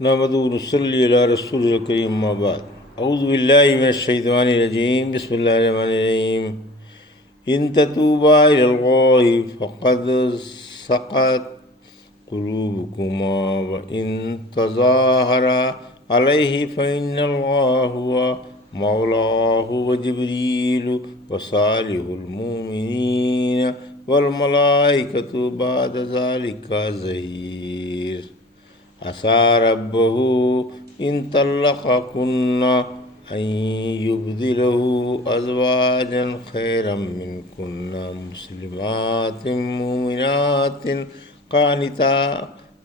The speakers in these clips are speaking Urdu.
نحمدہ و نصلی علی رسول الکریم اما بعد اعوذ باللہ من الشیطان الرجیم بسم اللہ الرحمن الرحیم ان تتوبا الی اللہ فقد سقط قلوبکما وان تظاہرا علیہ فإن اللہ هو مولاہ وجبریل وصالح المؤمنین والملائکۃ بعد ذلک ظہیر عسى ربه إن طلقكن أن يبدله أزواجا خيرا منكن مسلمات مؤمنات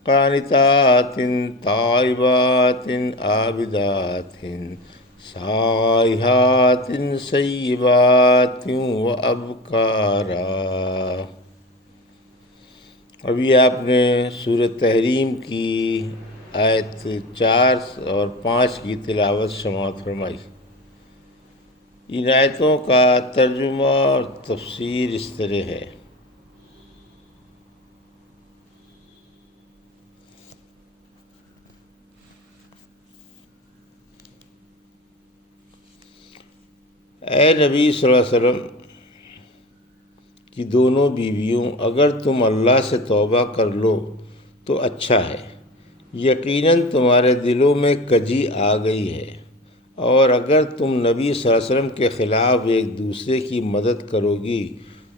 قانتات تائبات عابدات سائحات ثیبات وأبکارا۔ ابھی آپ نے سورۃ تحریم کی آیت 4 اور 5 کی تلاوت سماعت فرمائی۔ ان آیتوں کا ترجمہ اور تفسیر اس طرح ہے۔ اے نبی صلی اللہ علیہ وسلم کی دونوں بیویوں، اگر تم اللہ سے توبہ کر لو تو اچھا ہے۔ یقیناً تمہارے دلوں میں کجی آ گئی ہے، اور اگر تم نبی صلی اللہ علیہ وسلم کے خلاف ایک دوسرے کی مدد کرو گی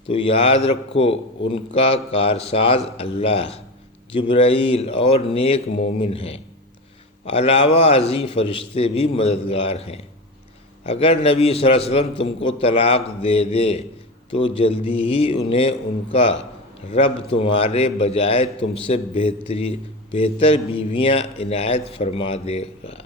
تو یاد رکھو ان کا کارساز اللہ، جبرائیل اور نیک مومن ہیں، علاوہ ازیں فرشتے بھی مددگار ہیں۔ اگر نبی صلی اللہ علیہ وسلم تم کو طلاق دے دے تو جلدی ہی انہیں ان کا رب تمہارے بجائے تم سے بہتر بیویاں عنایت فرما دے گا،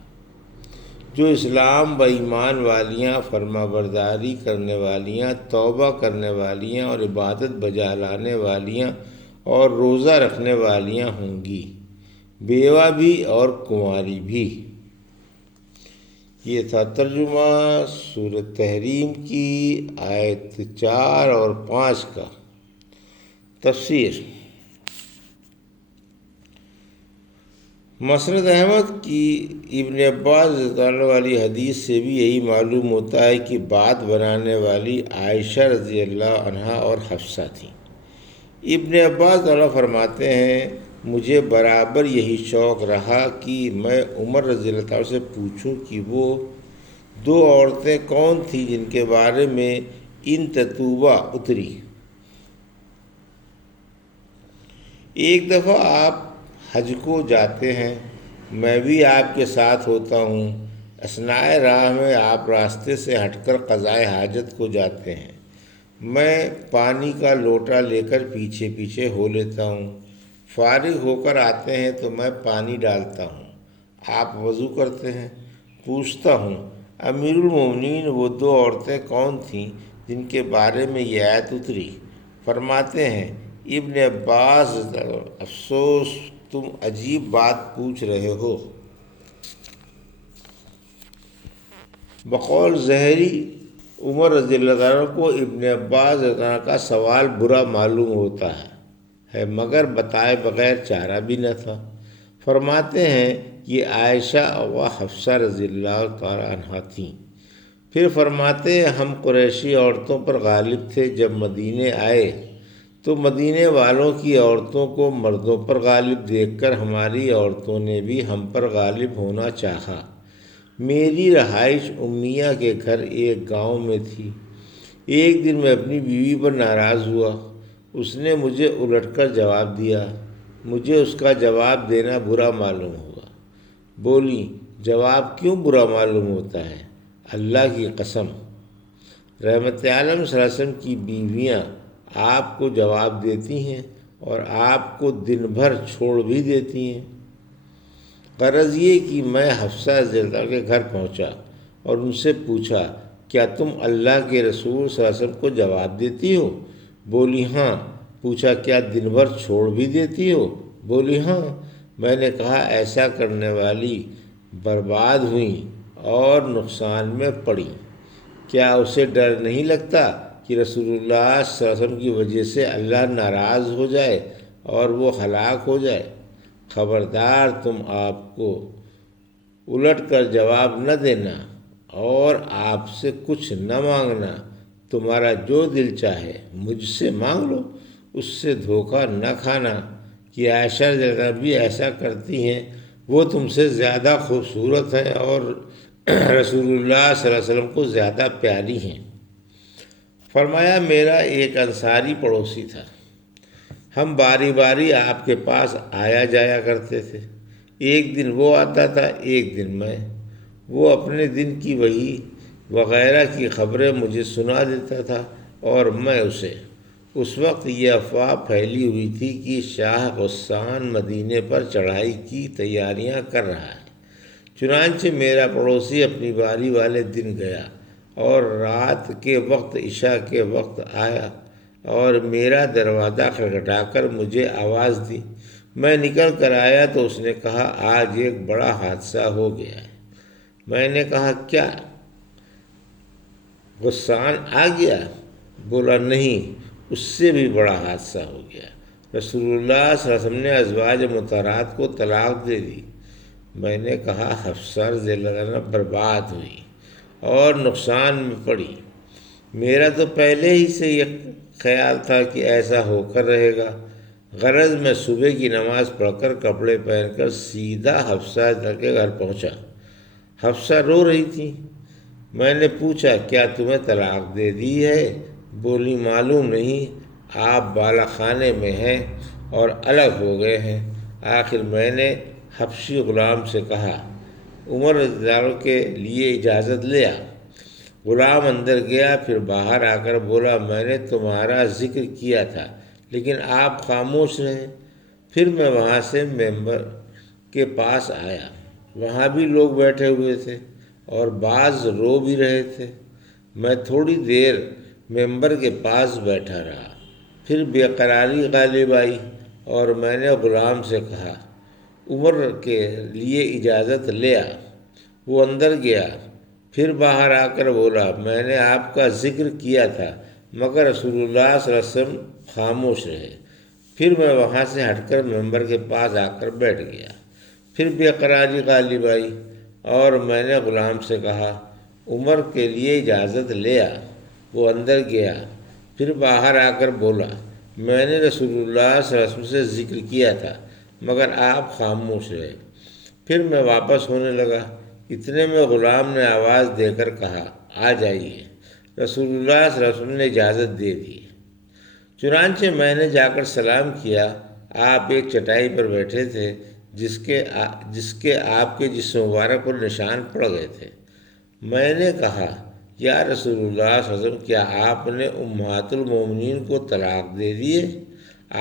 جو اسلام و ایمان والیاں، فرما برداری کرنے والیاں، توبہ کرنے والیاں اور عبادت بجا لانے والیاں اور روزہ رکھنے والیاں ہوں گی، بیوہ بھی اور کنواری بھی۔ یہ تھا ترجمہ سورۃ تحریم کی آیت 4 اور 5 کا۔ تفسیر۔ مسند احمد کی ابن عباس رضی اللہ والی حدیث سے بھی یہی معلوم ہوتا ہے کہ بات بنانے والی عائشہ رضی اللہ عنہا اور حفصہ تھیں۔ ابن عباس اللہ فرماتے ہیں، مجھے برابر یہی شوق رہا کہ میں عمر رضی اللہ عنہ سے پوچھوں کہ وہ 2 عورتیں کون تھیں جن کے بارے میں ان تتوبہ اتری۔ ایک دفعہ آپ حج کو جاتے ہیں، میں بھی آپ کے ساتھ ہوتا ہوں۔ اثناء راہ میں آپ راستے سے ہٹ کر قضائے حاجت کو جاتے ہیں، میں پانی کا لوٹا لے کر پیچھے پیچھے ہو لیتا ہوں۔ فارغ ہو کر آتے ہیں تو میں پانی ڈالتا ہوں، آپ وضو کرتے ہیں۔ پوچھتا ہوں، امیر المومنین وہ 2 عورتیں کون تھیں جن کے بارے میں یہ آیت اتری؟ فرماتے ہیں ابن عباس، افسوس تم عجیب بات پوچھ رہے ہو۔ بقول زہری، عمر رضی اللہ عنہ کو ابن عباس رضی اللہ عنہ کا سوال برا معلوم ہوتا ہے مگر بتائے بغیر چارہ بھی نہ تھا۔ فرماتے ہیں یہ عائشہ و حفصہ رضی اللہ تعالی عنہ تھیں۔ پھر فرماتے ہیں ہم قریشی عورتوں پر غالب تھے، جب مدینے آئے تو مدینے والوں کی عورتوں کو مردوں پر غالب دیکھ کر ہماری عورتوں نے بھی ہم پر غالب ہونا چاہا۔ میری رہائش امیہ کے گھر ایک گاؤں میں تھی۔ ایک دن میں اپنی بیوی پر ناراض ہوا، اس نے مجھے الٹ کر جواب دیا، مجھے اس کا جواب دینا برا معلوم ہوا۔ بولی، جواب کیوں برا معلوم ہوتا ہے؟ اللہ کی قسم، رحمت عالم صلی اللہ علیہ وسلم کی بیویاں آپ کو جواب دیتی ہیں اور آپ کو دن بھر چھوڑ بھی دیتی ہیں۔ غرض یہ کہ میں حفصہ رضی اللہ عنہ کے گھر پہنچا اور ان سے پوچھا، کیا تم اللہ کے رسول صلی اللہ علیہ وسلم کو جواب دیتی ہو؟ بولی ہاں۔ پوچھا، کیا دن بھر چھوڑ بھی دیتی ہو؟ بولی ہاں۔ میں نے کہا، ایسا کرنے والی برباد ہوئیں اور نقصان میں پڑیں، کیا اسے ڈر نہیں لگتا کہ رسول اللہ صلی اللہ علیہ وسلم کی وجہ سے اللہ ناراض ہو جائے اور وہ ہلاک ہو جائے؟ خبردار، تم آپ کو الٹ کر جواب نہ دینا اور آپ سے کچھ نہ مانگنا۔ تمہارا جو دل چاہے مجھ سے مانگ لو، اس سے دھوکہ نہ کھانا کہ عائشہ رضی اللہ عنہا بھی ایسا کرتی ہیں، وہ تم سے زیادہ خوبصورت ہیں اور رسول اللہ صلی اللہ علیہ وسلم کو زیادہ پیاری ہیں۔ فرمایا میرا ایک انصاری پڑوسی تھا، ہم باری باری آپ کے پاس آیا جایا کرتے تھے، ایک دن وہ آتا تھا ایک دن میں، وہ اپنے دن کی وحی وغیرہ کی خبریں مجھے سنا دیتا تھا اور میں اسے۔ اس وقت یہ افواہ پھیلی ہوئی تھی کہ شاہ غسان مدینے پر چڑھائی کی تیاریاں کر رہا ہے۔ چنانچہ میرا پڑوسی اپنی باری والے دن گیا اور رات کے وقت عشاء کے وقت آیا اور میرا دروازہ کھٹکھٹا کر مجھے آواز دی۔ میں نکل کر آیا تو اس نے کہا آج ایک بڑا حادثہ ہو گیا ہے۔ میں نے کہا کیا؟ غسان آ گیا؟ بولا نہیں، اس سے بھی بڑا حادثہ ہو گیا، رسول اللہ صلی اللہ علیہ وسلم نے ازواج مطہرات کو طلاق دے دی۔ میں نے کہا حفصہ رضی اللہ عنہا برباد ہوئی اور نقصان میں پڑی۔ میرا تو پہلے ہی سے یہ خیال تھا کہ ایسا ہو کر رہے گا۔ غرض میں صبح کی نماز پڑھ کر کپڑے پہن کر سیدھا حفصہ کے گھر پہنچا۔ حفصہ رو رہی تھی۔ میں نے پوچھا کیا تمہیں طلاق دے دی ہے؟ بولی معلوم نہیں، آپ بالا خانے میں ہیں اور الگ ہو گئے ہیں۔ آخر میں نے حبشی غلام سے کہا عمر رضی اللہ عنہ کے لیے اجازت لیا۔ غلام اندر گیا، پھر باہر آ کر بولا میں نے تمہارا ذکر کیا تھا لیکن آپ خاموش رہے۔ پھر میں وہاں سے ممبر کے پاس آیا، وہاں بھی لوگ بیٹھے ہوئے تھے اور بعض رو بھی رہے تھے۔ میں تھوڑی دیر ممبر کے پاس بیٹھا رہا، پھر بے قراری غالب آئی اور میں نے غلام سے کہا عمر کے لیے اجازت لیا۔ وہ اندر گیا، پھر باہر آ کر بولا میں نے آپ کا ذکر کیا تھا مگر رسول اللہ صلی اللہ علیہ وسلم خاموش رہے۔ پھر میں وہاں سے ہٹ کر ممبر کے پاس آ کر بیٹھ گیا، پھر بے قراری غالب آئی اور میں نے غلام سے کہا عمر کے لیے اجازت لیا۔ وہ اندر گیا، پھر باہر آ کر بولا میں نے رسول اللہ صلی اللہ علیہ وسلم سے ذکر کیا تھا مگر آپ خاموش رہے۔ پھر میں واپس ہونے لگا، اتنے میں غلام نے آواز دے کر کہا آ جائیے، رسول اللہ صلی اللہ علیہ وسلم نے اجازت دے دی۔ چنانچہ میں نے جا کر سلام کیا۔ آپ ایک چٹائی پر بیٹھے تھے جس کے آپ کے جسم مبارک پر نشان پڑ گئے تھے۔ میں نے کہا یا رسول اللہ صلی اللہ علیہ وسلم کیا آپ نے امہات المومنین کو طلاق دے دیے؟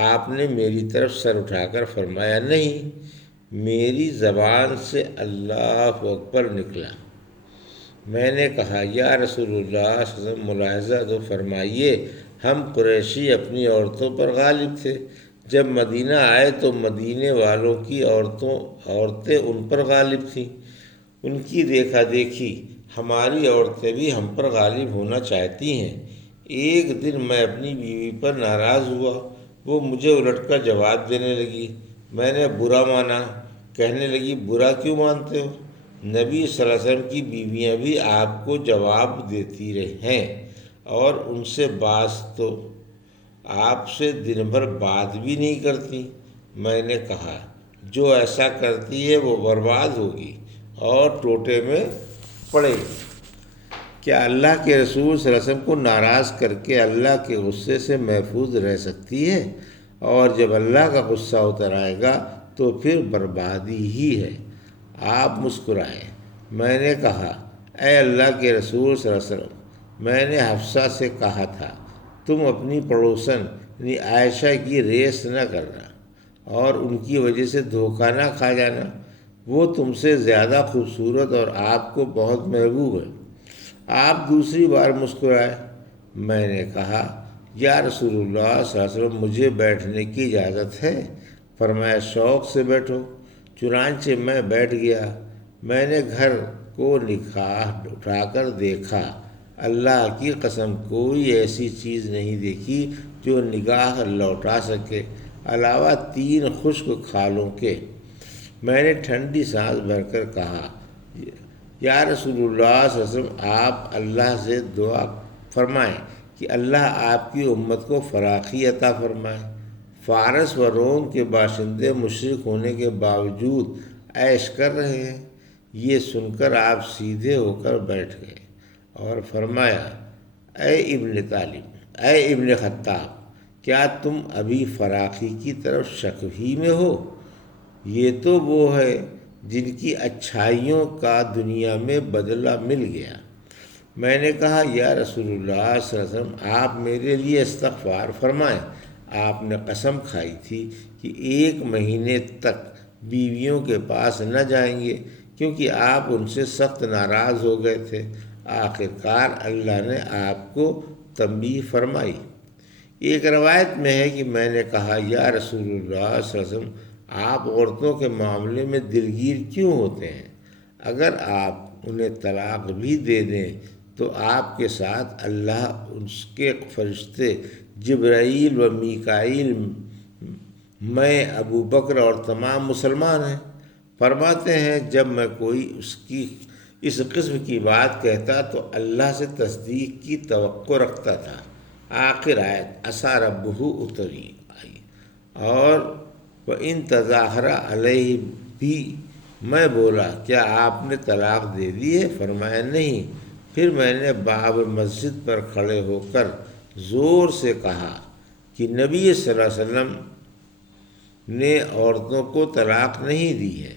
آپ نے میری طرف سر اٹھا کر فرمایا نہیں۔ میری زبان سے اللہ اکبر نکلا۔ میں نے کہا یا رسول اللہ صلی اللہ علیہ وسلم ملاحظہ تو فرمائیے، ہم قریشی اپنی عورتوں پر غالب تھے، جب مدینہ آئے تو مدینے والوں کی عورتیں ان پر غالب تھیں، ان کی دیکھا دیکھی ہماری عورتیں بھی ہم پر غالب ہونا چاہتی ہیں۔ ایک دن میں اپنی بیوی پر ناراض ہوا، وہ مجھے الٹ کر جواب دینے لگی، میں نے برا مانا۔ کہنے لگی برا کیوں مانتے ہو؟ نبی صلی اللہ علیہ وسلم کی بیویاں بھی آپ کو جواب دیتی رہی ہیں اور ان سے بعض تو آپ سے دن بھر بات بھی نہیں کرتی۔ میں نے کہا جو ایسا کرتی ہے وہ برباد ہوگی اور ٹوٹے میں پڑے گی۔ کیا اللہ کے رسول صلی اللہ علیہ وسلم کو ناراض کر کے اللہ کے غصے سے محفوظ رہ سکتی ہے؟ اور جب اللہ کا غصہ اتر آئے گا تو پھر بربادی ہی ہے۔ آپ مسکرائے۔ میں نے کہا اے اللہ کے رسول صلی اللہ علیہ وسلم، میں نے حفصہ سے کہا تھا تم اپنی پڑوسن یعنی عائشہ کی ریس نہ کرنا اور ان کی وجہ سے دھوکہ نہ کھا جانا، وہ تم سے زیادہ خوبصورت اور آپ کو بہت محبوب ہے۔ آپ دوسری بار مسکرائے۔ میں نے کہا یا رسول اللہ صلی اللہ علیہ وسلم مجھے بیٹھنے کی اجازت ہے؟ فرمایا شوق سے بیٹھو۔ چنانچہ میں بیٹھ گیا۔ میں نے گھر کو نگاہ اٹھا کر دیکھا، اللہ کی قسم کوئی ایسی چیز نہیں دیکھی جو نگاہ لوٹا سکے علاوہ 3 خشک کھالوں کے۔ میں نے ٹھنڈی سانس بھر کر کہا یا رسول اللہ صلی اللہ علیہ وسلم آپ اللہ سے دعا فرمائیں کہ اللہ آپ کی امت کو فراخی عطا فرمائے۔ فارس و روم کے باشندے مشرک ہونے کے باوجود عیش کر رہے ہیں۔ یہ سن کر آپ سیدھے ہو کر بیٹھ گئے اور فرمایا، اے ابن خطاب، کیا تم ابھی فراخی کی طرف شک ہی میں ہو؟ یہ تو وہ ہے جن کی اچھائیوں کا دنیا میں بدلہ مل گیا۔ میں نے کہا، یا رسول اللہ صلی اللہ علیہ وسلم آپ میرے لیے استغفار فرمائیں۔ آپ نے قسم کھائی تھی کہ 1 مہینے تک بیویوں کے پاس نہ جائیں گے کیونکہ آپ ان سے سخت ناراض ہو گئے تھے۔ آخرکار اللہ نے آپ کو تنبیہ فرمائی۔ ایک روایت میں ہے کہ میں نے کہا، یا رسول اللہ صلی اللہ علیہ وسلم آپ عورتوں کے معاملے میں دلگیر کیوں ہوتے ہیں؟ اگر آپ انہیں طلاق بھی دے دیں تو آپ کے ساتھ اللہ اس کے فرشتے جبرائیل و میکائیل، میں، ابو بکر اور تمام مسلمان ہیں۔ فرماتے ہیں جب میں کوئی اس قسم کی بات کہتا تو اللہ سے تصدیق کی توقع رکھتا تھا۔ آخر آیت عسیٰ ربہ اتری آئی، اور وَإِن تَظَاهَرَ عَلَيْهِ بھی میں بولا، کیا آپ نے طلاق دے دی ہے؟ فرمایا نہیں۔ پھر میں نے باب مسجد پر کھڑے ہو کر زور سے کہا کہ نبی صلی اللہ علیہ وسلم نے عورتوں کو طلاق نہیں دی ہے۔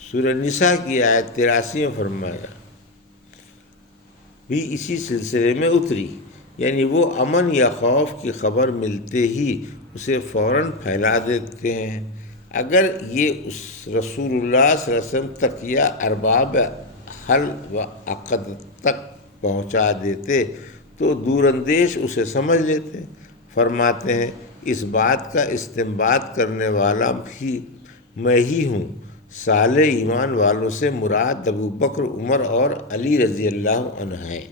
سورہ نساء کی آیت 83 میں فرمایا بھی اسی سلسلے میں اتری، یعنی وہ امن یا خوف کی خبر ملتے ہی اسے فوراً پھیلا دیتے ہیں۔ اگر یہ اس رسول اللہ صلی اللہ علیہ وسلم تک یا ارباب حل و عقد تک پہنچا دیتے تو دور اندیش اسے سمجھ لیتے۔ فرماتے ہیں اس بات کا استنباط کرنے والا بھی میں ہی ہوں۔ صالح ایمان والوں سے مراد ابو بکر، عمر اور علی رضی اللہ عنہ ہیں۔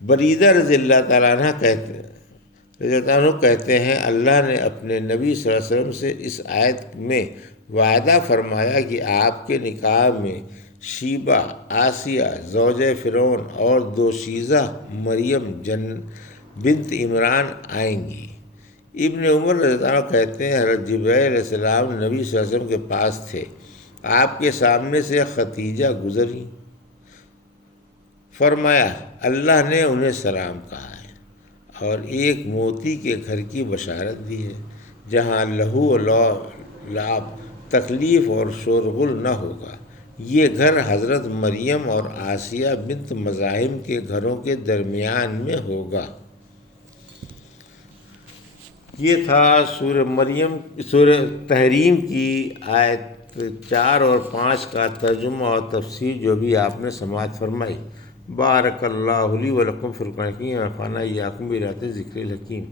بریدہ رضی اللہ تعالیٰ عنہ کہتے ہیں اللہ نے اپنے نبی صلی اللہ علیہ وسلم سے اس آیت میں وعدہ فرمایا کہ آپ کے نکاح میں شیبہ، آسیہ زوجہ فرعون اور دوشیزہ مریم بنت عمران آئیں گی۔ ابن عمر رضی اللہ عنہ کہتے ہیں حضرت جبرائیل علیہ السلام نبی صلی اللہ علیہ وسلم کے پاس تھے۔ آپ کے سامنے سے خدیجہ گزری۔ فرمایا اللہ نے انہیں سلام کہا ہے اور ایک موتی کے گھر کی بشارت دی ہے جہاں لہو و لعب، تکلیف اور شورغل نہ ہوگا۔ یہ گھر حضرت مریم اور آسیہ بنت مزاحم کے گھروں کے درمیان میں ہوگا۔ یہ تھا سورہ تحریم کی آیت 4 اور 5 کا ترجمہ اور تفسیر جو بھی آپ نے سماعت فرمائی۔ بارک اللہ لی و لکم فی القرآن الحکیم و نفعنی و ایاکم بآیات الذکر الحکیم۔